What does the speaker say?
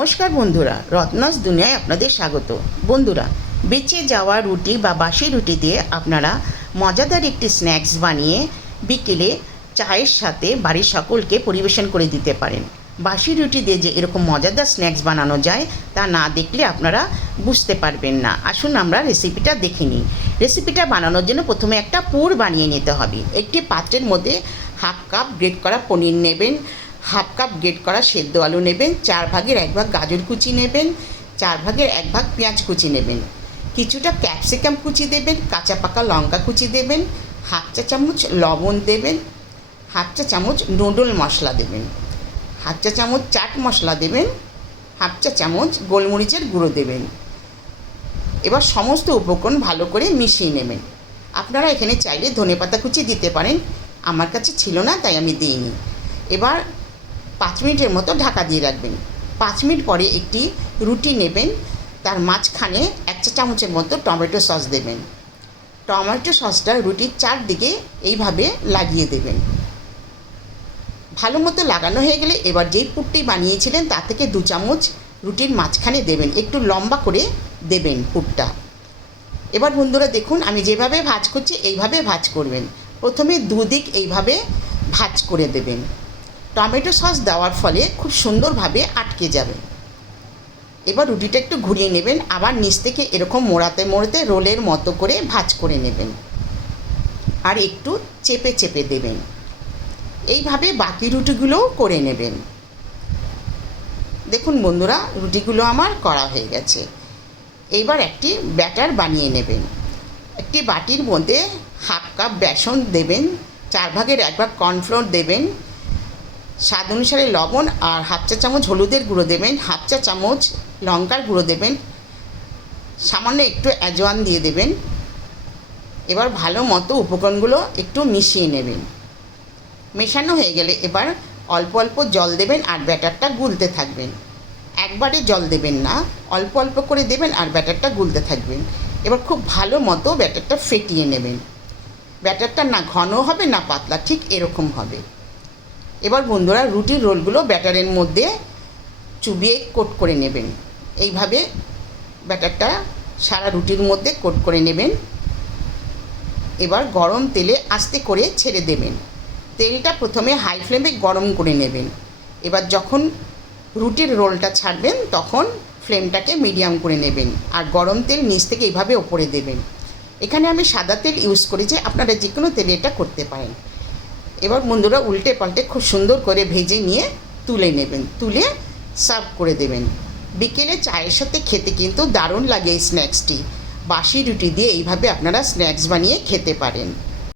নমস্কার বন্ধুরা, রত্নাস দুনিয়ায় আপনাদের স্বাগত। বন্ধুরা, বেঁচে যাওয়া রুটি বা বাসি রুটি দিয়ে আপনারা মজাদার একটি স্ন্যাক্স বানিয়ে বিকেলে চায়ের সাথে বাড়ির সকলকে পরিবেশন করে দিতে পারেন। বাসি রুটি দিয়ে যে এরকম মজাদার স্ন্যাক্স বানানো যায়, তা না দেখলে আপনারা বুঝতে পারবেন না। আসুন আমরা রেসিপিটা দেখে নিই। রেসিপিটা বানানোর জন্য প্রথমে একটা পুর বানিয়ে নিতে হবে। একটি পাত্রের মধ্যে হাফ কাপ গ্রেট করা পনির নেবেন হাফ কাপ গ্রেট করা সেদ্ধ আলু নেবেন, চার ভাগের এক ভাগ গাজর কুচি নেবেন, চার ভাগের এক ভাগ পেঁয়াজ কুচি নেবেন। কিছুটা ক্যাপসিকাম কুচি দেবেন, কাঁচা পাকা লঙ্কা কুচি দেবেন, হাফ চা চামচ লবণ দেবেন, হাফ চা চামচ নুডল মশলা দেবেন। হাফ চা চামচ চাট মশলা দেবেন, হাফ চা চামচ গোলমরিচের গুঁড়ো দেবেন। এবার সমস্ত উপকরণ ভালো করে মিশিয়ে নেবেন। আপনারা এখানে চাইলে ধনেপাতা কুচি দিতে পারেন, আমার কাছে ছিল না, তাই আমি দিইনি। এবার পাঁচ মিনিটের মতো ঢাকা দিয়ে রাখবেন। পাঁচ মিনিট পরে একটি রুটি নেবেন, তার মাঝখানে এক চা চামচের মতো টমেটো সস দেবেন। টমেটো সসটা রুটির চারদিকে এইভাবে লাগিয়ে দেবেন। ভালো মতো লাগানো হয়ে গেলে এবার যেই পুরটি বানিয়েছিলেন, তা থেকে দু চামচ রুটির মাঝখানে দেবেন। একটু লম্বা করে দেবেন পুরটা এবার বন্ধুরা দেখুন, আমি যেভাবে ভাজ করছি, এইভাবে ভাজ করবেন। প্রথমে দুদিক এইভাবে ভাজ করে দেবেন। টমেটো সস দেওয়ার ফলে খুব সুন্দরভাবে আটকে যাবে। এবার রুটিটা একটু ঘুরিয়ে নেবেন, আবার নিচ থেকে এরকম মোড়াতে মোড়াতে রোলের মতো করে ভাজ করে নেবেন। আর একটু চেপে চেপে দেবেন। এইভাবে বাকি রুটিগুলোও করে নেবেন। দেখুন বন্ধুরা, রুটিগুলো আমার করা হয়ে গেছে। এইবার একটি ব্যাটার বানিয়ে নেবেন। একটি বাটির মধ্যে হাফ কাপ বেসন দেবেন, চার ভাগের এক ভাগ কর্নফ্লোর দেবেন স্বাদ অনুসারে লবণ আর হাফ চা চামচ হলুদের গুঁড়ো দেবেন, হাফ চা চামচ লঙ্কার গুঁড়ো দেবেন, সামান্য একটু অ্যাজওয়ান দিয়ে দেবেন। এবার ভালো মতো উপকরণগুলো একটু মিশিয়ে নেবেন। মেশানো হয়ে গেলে এবার অল্প অল্প জল দেবেন আর ব্যাটারটা গুলতে থাকবেন। একবারে জল দেবেন না, অল্প অল্প করে দেবেন আর ব্যাটারটা গুলতে থাকবেন। এবার খুব ভালো মতো ব্যাটারটা ফেটিয়ে নেবেন। ব্যাটারটা না ঘন হবে, না পাতলা, ঠিক এরকম হবে। এবার বন্ধুরা রুটির রোলগুলো ব্যাটারের মধ্যে চুবিয়ে কোট করে নেবেন। এইভাবে ব্যাটারটা সারা রুটির মধ্যে কোট করে নেবেন। এবার গরম তেলে আস্তে করে ছেড়ে দেবেন। তেলটা প্রথমে হাই ফ্লেমে গরম করে নেবেন। এবার যখন রুটির রোলটা ছাড়বেন, তখন ফ্লেমটাকে মিডিয়াম করে নেবেন আর গরম তেল নিচ থেকে এইভাবে ওপরে দেবেন। এখানে আমি সাদা তেল ইউজ করেছি আপনারা যে কোনো তেলে এটা করতে পারেন। এবার বন্ধুরা উল্টে পাল্টে খুব সুন্দর করে ভেজে নিয়ে তুলে নেবেন, তুলে সার্ভ করে দেবেন। বিকেলে চায়ের সাথে খেতে কিন্তু দারুণ লাগে এই স্ন্যাক্সটি। বাসি রুটি দিয়ে এইভাবে আপনারা স্ন্যাক্স বানিয়ে খেতে পারেন।